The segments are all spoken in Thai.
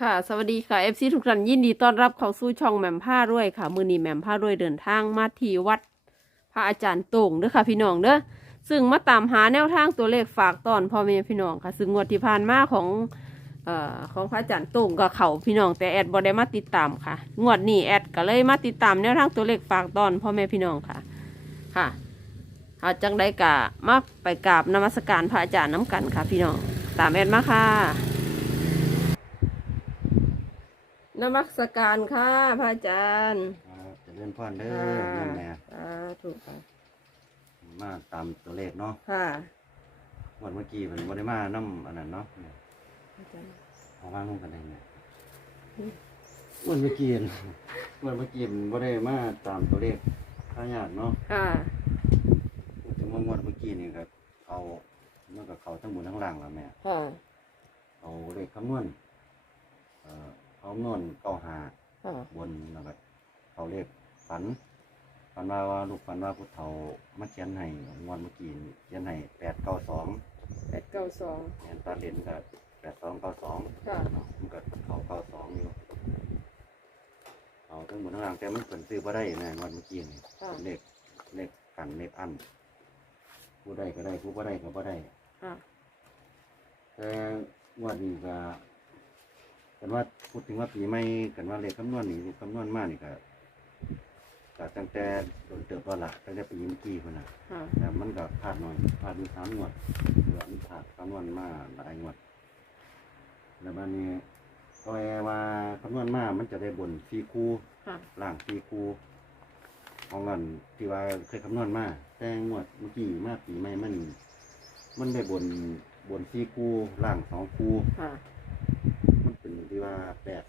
ค่ะ สวัสดีค่ะ FC ทุกท่านยินดีต้อนรับเข้าสู่ช่องแหม่มผ้าด้วยค่ะ มือนี้แหม่มผ้าด้วยเดินทางมาที่วัดพระอาจารย์โต่งเด้อค่ะ พี่น้องเด้อซึ่งมาตามหาแนวทางตัวเลขฝากตอนพ่อแม่พี่น้องค่ะ ซึ่งงวดที่ผ่านมาของเอ่อของพระอาจารย์โต่งกับเขาพี่น้องแต่แอดบ่ได้มาติดตามค่ะ งวดนี้แอดก็เลยมาติดตามแนวทางตัวเลขฝากตอนพ่อแม่พี่น้องค่ะค่ะเอาจังได้กะมาไปกราบนมัสการพระอาจารย์น้ำกันค่ะ พี่น้องตามแอดมาค่ะ นมัสการค่ะพระอาจารย์ครับเจะเล่นพ่อนเด้อค่ะแม่แม่สาธุค่ะมาตามตัวเลขเนาะค่ะวันเมื่อกี้เป็นบริมาน้ำอันนั้นเนาะอาจารย์เอาว่างลงกันได้ไหมอืมวันเมื่อกี้วันเมื่อกี้มันบริมาตามตัวเลขข้าญาติเนาะค่ะพูดถึงว่างวดเมื่อกี้นี่ก็เขาเมื่อกับเขาทั้งบนทั้งล่างแล้วแม่ค่ะเอาเลขคำนวณเอ่อ เขาคำนวณเก้าหาค่ะบนแล้วก็เขาเลขฝันฝันว่าว่าลูกฝันว่าผู้เฒ่ามาเขียนให้งวดเมื่อกี้นี่เขียนให้แปดเก้าสองแปดเก้าสองแอนตาเลนก็แปดสองเก้าสอง ค่ะ มันก็เขาเก้าสองอยู่ เอาทั้งหมดทั้งหลังแต่มันเป็นซื้อบ่ได้นะวันเมื่อกี้นี่ค่ะเลขเลขกันเลขอันผู้ได้ก็ได้ผู้บ่ได้ก็บ่ได้ค่ะ แต่งวันนี้ก็ กันว่าพูดถึงว่าปีใหม่กันว่าเลขคำนวณนี่เลขคำนวณมากนี่ก็ก็ตั้งแต่โดนเติบแล้วล่ะตั้งแต่ปีเมื่อกี้คนน่ะค่ะแต่มันก็พลาดหน่อยพลาดมีสามงวดเหลือมันพลาดคำนวณมาหลายงวดแล้วบันนี้ก็แปลว่าคำนวณมามันจะได้บนสี่คู่ค่ะล่างสี่คู่ของเงินที่ว่าเคยคำนวณมาแต่งวดเมื่อกี้มาปีใหม่มัน มันได้บนบนสี่คู่ล่างสองคู่ค่ะมันเป็น ที่ว่าแปด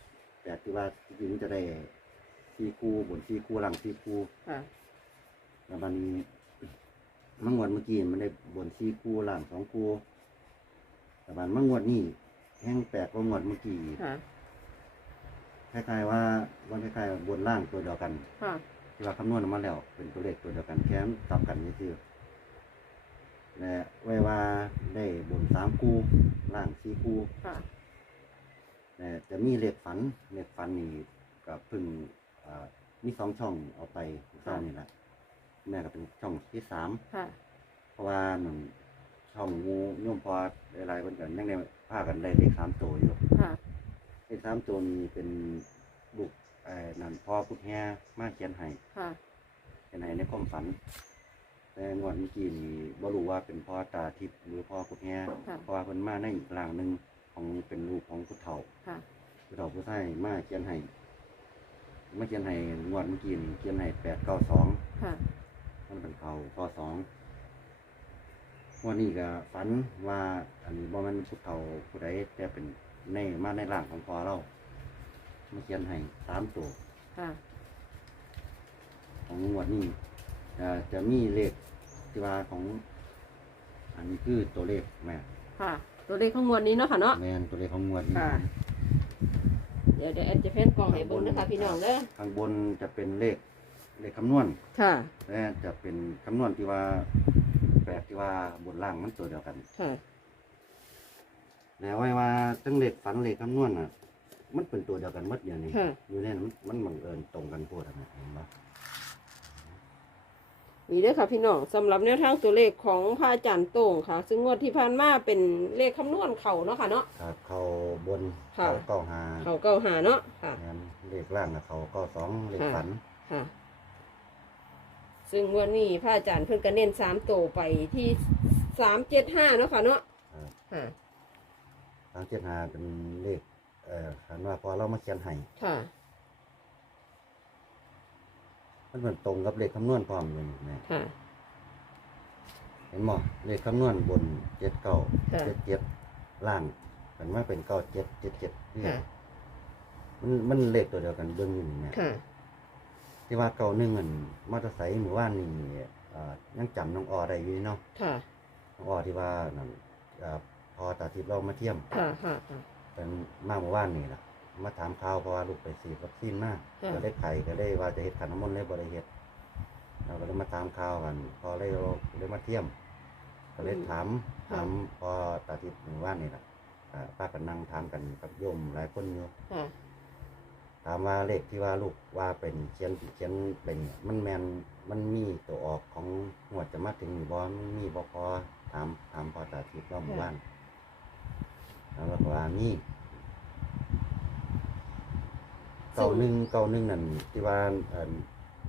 แปดที่ว่าจริงๆมันจะได้สี่คู่บนสี่คู่ล่างสี่คู่ค่ะ แล้วบันนี้มังวดเมื่อกี้มันได้บนสี่คู่ล่างสองคู่แต่บันมังวดนี่แห้งแปลกกว่างวดเมื่อกี้ค่ะ คล้ายๆว่าวันคล้ายๆบนล่างตัวเดียวกันค่ะ ที่ว่าคำนวณออกมาแล้ว เป็นตัวเลขตัวเดียวกันแค่ตับกันนี่คือและไว้ว่าได้บนสามคู่ล่างสี่คู่ ค่ะ แต่จะมีเลขฝันเลขฝันนี่ก็เพึ่งอ่ามีสองช่องเอาไปเจ้านี่แหละแม่ก็เป็นช่องที่สามค่ะ เพราะว่าหนึ่งช่องงูโย่อมพอหลายๆคนกันยังได้พากันได้เลขสามตัวอยู่ค่ะเลขสามตัวนี้เป็นบุกไอ้นั่นพ่อพุทธแห่มาเขียนให้ค่ะเขียนให้ในความฝันแต่งวดเมื่อกี้นี่บ่รู้ว่าเป็นพ่อตาทิพย์หรือพ่อพุทธแห่ค่ะเพราะว่าเพิ่นมาในอีกร่างหนึ่ง ของเป็นรูปของพุทธเฒ่าค่ะผู้เฒ่าผู้ชายมาเขียนให้มาเขียนให้งวดเมื่อกี้นี่เขียนให้แปดเก้าสองค่ะ มันเป็นเขาข้อสองวันนี้ก็ฝันว่าอันนี้บ่แมันพุทธเฒ่าผู้ใดแต่เป็นในมาในร่างของพ่อเรามาเขียนให้สามตัว ค่ะ ของงวดนี้เอ่อจะมีเลขที่ว่าของ อันนี้คือตัวเลขแม่ค่ะ ตัวเลขข้างบนนี้เนาะค่ะเนาะแม่นตัวเลขของงวดนี้ค่ะ เดี๋ยวเดี๋ยวแอดจะเพ้นกล่องให้เบิ่งนะคะพี่น้องเด้อข้างบนจะเป็นเลขเลขคำนวณค่ะ และจะเป็นคำนวณที่ว่าแปลกที่ว่าบนล่างมันตัวเดียวกัน ค่ะ แล้วไว้ว่าตั้งเลขฝันเลขคำนวณอะ มันเป็นตัวเดียวกันหมดอย่างนี้ค่ะ อยู่ในนั้นมันมันบังเอิญตรงกันโพดอะนะเห็นปะ นี่เด้อค่ะพี่น้องสำหรับแนวทางตัวเลขของพระอาจารย์โต่งค่ะ ซึ่งงวดที่ผ่านมาเป็นเลขคำนวณเขาเนาะค่ะเนาะ ครับเขาบนค่ะ เขาเก้าหาเขาเก้าหาเนาะค่ะ งั้นเลขล่างอะเขาเก็สองเลขฝันค่ะ ซึ่งงวันนี้พระอาจารย์เพิ่นก็เน้นสามโตวไปที่สามเจ็ดห้าเนาะค่ะเนาะครับค่ะ ทางเจ็ดหาเป็นเลขเอ่อคันว่าพอเรามาเขียนให้ค่ะ มันเหมือนตรงกับเลขคำนวณพร้อมเลยนี่ค่ะ เห็นบ่เลขคำนวณบนเจ็ดเก้าค่ะ เจ็ดเจ็ดล่างเป็นว่าเป็นเก้าเจ็ดเจ็ดเจ็ดนี่ค่ะ มันมันเลขตัวเดียวกันเบื้องอยู่นี่แม่ค่ะ ที่ว่าเก่าหนึ่งอันมอเตอร์ไซค์หมู่บ้านนี่เอ่อยังจำน้องออได้อยู่เนาะค่ะ น้องออที่ว่านั่นเอ่อพอตาทิพย์เรามาเที่ยมค่ะค่ะ ค่ะ เป็นมาหมู่บ้านนี่แหละ มาถามข่าวเพราะว่าลูกไปฉีดวัคซีนมาค่ะก็ได้ไข่ก็ได้ว่าจะเฮ็ดขันน้ำมนต์เลยบ่ได้เฮ็ดเราก็เลยมาตามข่าวกัน พอเลยเราเลยมาเที่ยม ก็เลยถามถามพอตาทิพย์หมู่บ้านนี่แหละอ่าพากันนั่งถามกันกับโยมหลายคนอยู่ ค่ะ ถามว่าเลขที่ว่าลูกว่าเป็นเขียนเขียนเป็นเนี่ยมันแมนมันมีตัวออกของหวดจะมาถึงอยู่บ่มันมีบ่พอถามถามพอตาทิพย์เราหมู่บ้านแล้วเราก็ว่ามี เก่าหนึ่งเก่าหนึ่งนั่นที่ว่าเอ่อ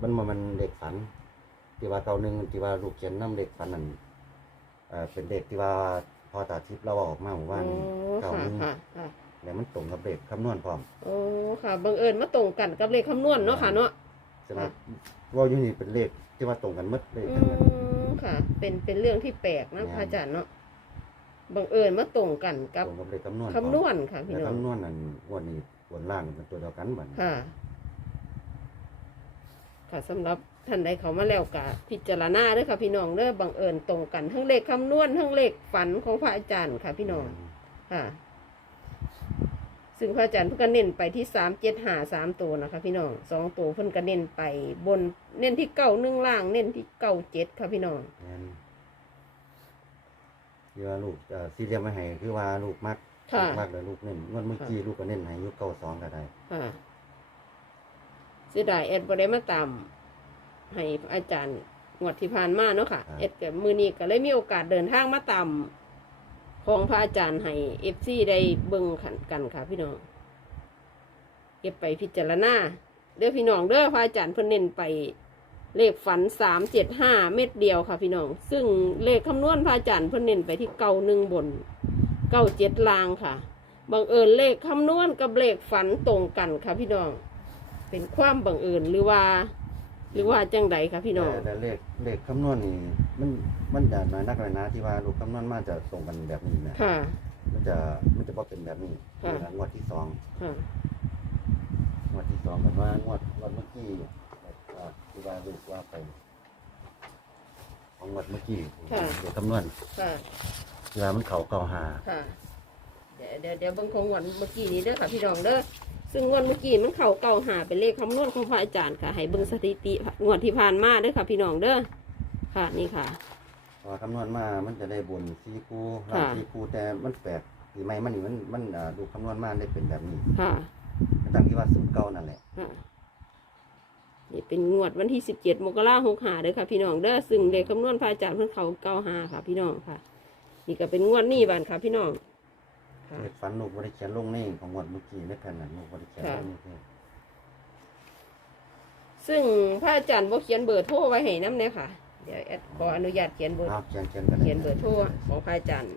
มันบ่มันเด็กฝัน ที่ว่าเก่าหนึ่งที่ว่าลูกเขียนน้ำเด็กฝันนั่นเอ่อเป็นเด็กที่ว่าพอตาทิพย์เราเอาออกมาหมู่บ้านโอ้เก่าค่ะหนึ่งค่ะค่ะแล้วมันตรงกับเด็กคำนวณพร้อมโอ้ค่ะบังเอิญมาตรงกันกับเลขคำนวณเนาะค่ะเนาะฉะนั้นว่าอยู่นี่เป็นเลขที่ว่าตรงกันหมดเลยอืทั้งนั้น มค่ะ เป็นเป็นเรื่องที่แปลกนะแม่นพระอาจารย์เนาะบังเอิญมาตรงกันกับตรงกับเลขคำนวณคำนวณค่ะพี่แต่น้องคำนวณนั่นงวดนี้ บนล่างเป็นตัวเดียวกันบัดนี้ค่ะ ค่ะสำหรับท่านใดเขามาแล้วกะพิจารณาเด้อค่ะพี่น้องเด้อบังเอิญตรงกันทั้งเลขคำนวณทั้งเลขฝันของพระอาจารย์ค่ะพี่น้องค่ะ ซึ่งพระอาจารย์เพิ่นก็เน้นไปที่สามเจ็ดหาสามตัวนะคะ พี่น้องสองตัวเพิ่นก็เน้นไปบนเน้นที่เก้าหนึ่งล่างเน้นที่เก้าเจ็ดค่ะพี่น้องแม่นที่ว่าลูกเอ่อสี่เหลี่ยมไม่ให้คือว่าลูกมัก ค่ะลูกมักเลยลูกเน้นงวดเมื่อกี้ลูกก็เน้นให้อยุคเก้าสองก็ได้ ค่ะเสียดายแอดบ่ได้มาตามให้อาจารย์งวดที่ผ่านมาเนาะค่ะครับเอ็ดกับมือนี้ก็เลยมีโอกาสเดินทางมาตามของพระอาจารย์ให้เอฟซีได้เบิ่งขันกันค่ะ พี่น้องเก็บไปพิจารณาเด้อพี่น้องเด้อพระอาจารย์เพิ่นเน้นไปเลขฝันสามเจ็ดห้าเม็ดเดียวค่ะ พี่น้อง ซึ่งเลขคำนวณพระอาจารย์เพิ่นเน้นไปที่เก้าหนึ่งบน เก้าเจ็ดลางค่ะบังเอิญเลขคำนวณกับเลขฝันตรงกันค่ะพี่น้อง เป็นความบังเอิญหรือว่า หรือว่าจังใดคะพี่น้องแต่แต่เลขเลขคำนวณนี่มันมันจะน้อยนักเลยนะที่ว่าลูกคำนวณมาจะตรงกันแบบนี้นะค่ะ มันจะมันจะบ่เป็นแบบนี้ค่ะนี่ละงวดที่สองค่ะ งวดที่สองกันว่างวดงวดเมื่อกี้เอ่อที่ว่าลูกว่าไปของงวดเมื่อกี้เลขคำนวณค่ะ ที่ว่ามันเข่าเก่าหาค่ะ เดี๋ยวเดี๋ยวเดี๋ยวเบางของวันเมื่อกี้นี้เด้อค่ะพี่น้องเด้อซึ่งงวันเมื่อกี้มันเข่าเก่าหาเป็นเลขคำนวณของพระอาจารย์ค่ะให้เบิ่งสถิติงวดที่ผ่านมาเด้อค่ะ พี่น้องเด้อค่ะนี่ค่ะ พอคำนวณมา มันจะได้บนซีคูค่ะ ล่างซีคูแต่มันแปลกปีใหม่มันนี่มันมันอ่าดูคำนวณมาได้เป็นแบบนี้ค่ะตั้งที่ว่าสูตรเก่านั่นแหละค่ะนี่เป็นงวดวันที่สิบเจ็ดมกราหกหาเด้อค่ะ พี่น้องเด้อซึ่งเลขคำนวณพระอาจารย์เพิ่นเขาเก้าหาค่ะ พี่น้องค่ะ นี่ก็เป็นงวดนี้บานค่ะพี่น้องค่ะ เลขฝันลูกบริเขียนลงในของงวดเมื่อกี้ไม่แผ่นนั้นลูกบริเขียนลงนี่คือซึ่งพระอาจารย์บ่เขียนเบอร์โทรไว้ให้น้ำเนี่ยค่ะ เดี๋ยวแอดขออนุญาตเขียนเบอร์เอาเขียนเขียนกันเขียนเบอร์โทรของพระอาจารย์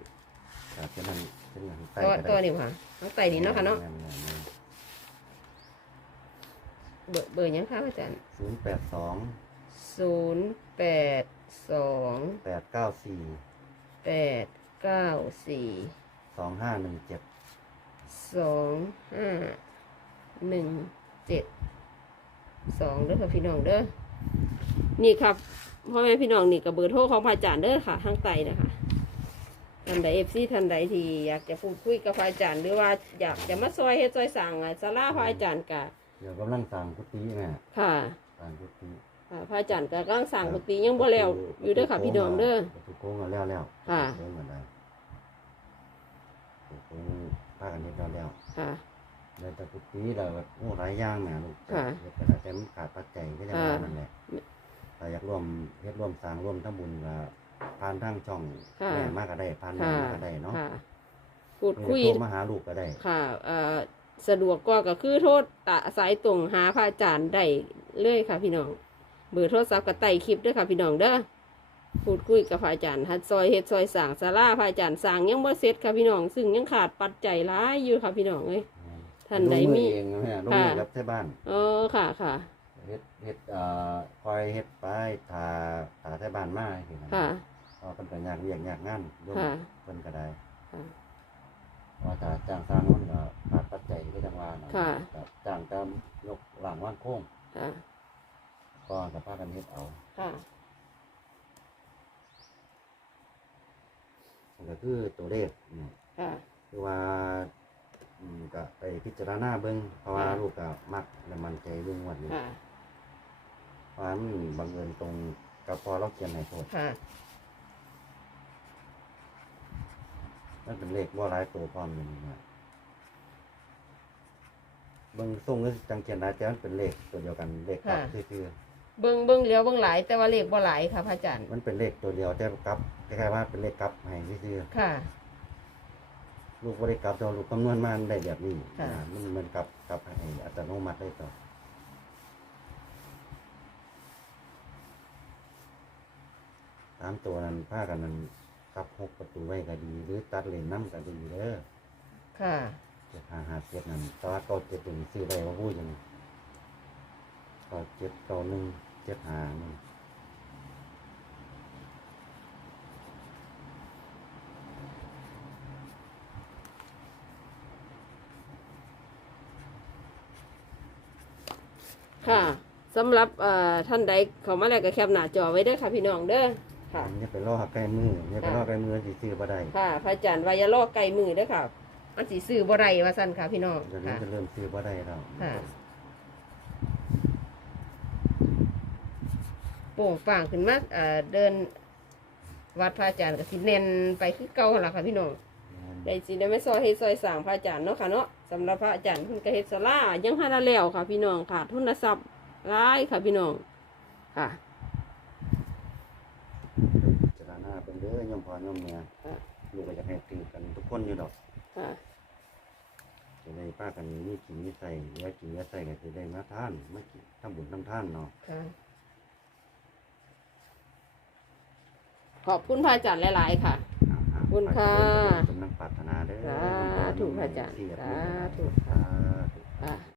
ครับเขียนนั่นเขียนนั่นใต้ก็ก็ก็ได้นี่ค่ะทั้งไตนี่เนาะค่ะเนาะเบอร์เบอร์หยังคะพระอาจารย์ศูนย์แปดสองศูนย์แปดสองแปดเก้าสี่ แปดเก้าสี่สองห้าหนึ่งเจ็ดสองห้าหนึ่งเจ็ดสองเด้อค่ะพี่น้องเด้อนี่ครับพ่อแม่พี่น้องนี่กับเบอร์โทรของพระอาจารย์เด้อค่ะทางไตนะคะท่านใดเอฟซีท่านใดที่อยากจะพูดคุยกับพระอาจารย์หรือว่าอยากจะมาซอยเฮ็ดซอยสั่งอะสาราพระอาจารย์กะเดี๋ยวกำลังสั่งกุฏิแม่ค่ะ สั่งกุฏิ ค่ะพระอาจารย์ก็กำลังสั่งปกติยังบ่แล้วอยู่เด้อค่ะพี่น้องเด้อประตูโค้งเอาแล้วแล้วค่ะโค้งมาได้ประตูโค้งพากันเฮ็ดแล้วแล้วค่ะเลยแต่กุฏิเราแบบโอ้หลายอย่างแม่ลูกค่ะ เฮ็ดแต่ละแต่มันขาดปัจจัยก็จะว่าค่ะนั่นแหละถ้าอยากร่วมเฮ็ดร่วมสร้างร่วมทำบุญก็ผ่านทางช่องค่ะ แม่มาก็ได้ผ่านแม่ค่ะมาก็ได้เนาะค่ะพูดคุย โทรมาหาลูกก็ได้ ค่ะเอ่อสะดวกกว่าก็คือโทษตะสายตรงหาพระอาจารย์ได้เลยค่ะพี่น้อง เบอร์โทรศัพท์กับไต่คลิปเด้วยค่ะพี่น้องเด้อพูดคุยกับพระอาจารย์ฮัดซอยเฮ็ดซอยสั่งศาลาพระอาจารย์สั่งยังบ่เสร็จค่ะพี่น้อง ซึ่งยังขาดปัจจัยหลายอยู่ค่ะพี่น้องเอ้ยท่านใดมีลงอเองนะแม่ลงมือรับใช้บ้านอ๋อค่ะค่ะ เฮ็ดเฮ็ดเอ่อคอยเฮ็ดไปทาทาใช้บ้านมาให้เห็นค่ะพอเพิ่นก็ยากเรียกยากงานร่วมค่ะเพิ่นก็ได้ค่ะ ว่าถ้าจ้างสร้างมันก็ขาดปัจจัยก็จังว่าเนาะค่ะ จ้างตามยกหลังว่านโค้งค่ะ ก็กับพากันเฮ็ดเอาค่ะมันก็คือตัวเลขอืมค่ะ คือว่าอืมก็ไปพิจารณาเบิ่งเพราะว่าค่ะ ลูกก็มักและมั่นใจเรื่องงวันนี้ค่ะ เพราะว่ามันบังเอิญตรงกับพอเราเขียนให้โทษค่ะ มันเป็นเลขว่าหลายตัวพร้อมอยู่นะเบิ่งทรงก็จังเกียนหลายแต่มันเป็นเลขตัวเดียวกันเลขกลับคือ เบิ่งเบิ่งเหลียวเบิ่งหลาย แต่ว่าเลขบ่หลายค่ะพระอาจารย์มันเป็นเลขตัวเดียวแต่กลับคล้ายๆว่าเป็นเลขกลับให้คือค่ะลูกบ่ได้กลับแต่ว่าลูกคำนวณมามันได้แบบนี้ค่ะ อ่ามันมันกลับกลับให้อัตโนมัติได้ต่อตามตัวนั้นผ้ากันนั้นกลับหกประตูไว้ก็ดี หรือตัดเลนน้ำก็ดีเด้อค่ะ เจ็ดห้าห้าเจ็ดนั่นแตว่าเก้าเจ็ดเป็นซื้อได้ว่าพูดยังเก้าเจ็ดเก้าหนึ่ง เจ็ดห้านี่ค่ะสำหรับเอ่อท่านใดเข้ามาแล้วก็แคปหน้าจอไว้เด้อค่ะพี่น้องเด้อค่ะ อย่าไปล่อใกล้มืออย่าไปล่อใกล้มือสิซื้อบ่ได้ค่ะพระอาจารย์วายาลอกไก่มือเด้อค่ะอันสิซื้อบ่ได้ว่าซั่นค่ะพี่น้องเดี๋ยวนี้ค่ะ จะเริ่มซื้อบ่ได้แล้ว ค่ะ โป่งป่างขึ้นมาเอ่อเดินวัดพระอาจารย์ก็สิแน่นไปคือเก่าหั่นล่ะค่ะพี่น้องได้สิได้ไม่ซอยเฮ็ดซอยสร้างพระอาจารย์เนาะค่ะเนาะสำหรับพระอาจารย์เพิ่นก็เฮ็ดศาลายังหาได้แล้วค่ะ พี่น้องค่ะ ทุนทรัพย์หลายค่ะพี่น้องค่ะจารณาเป็นเด้อยมพอยมเมียค่ะลูกก็อยากให้ตื่นกันทุกคนอยู่ดอกค่ะจะได้ป้ากันมีกินมีใส่เหลือกินเหลือใส่ก็จะได้มาท่านมากินทำบุญทำท่านเนาะ ค่ะ ขอบคุณพระอาจารย์หลาย ๆ ค่ะอ่าๆขอบคุณค่ะสมนักปรารถนาเด้อสาธุพระอาจารย์ที่อยกสาธุสาธุค่ะ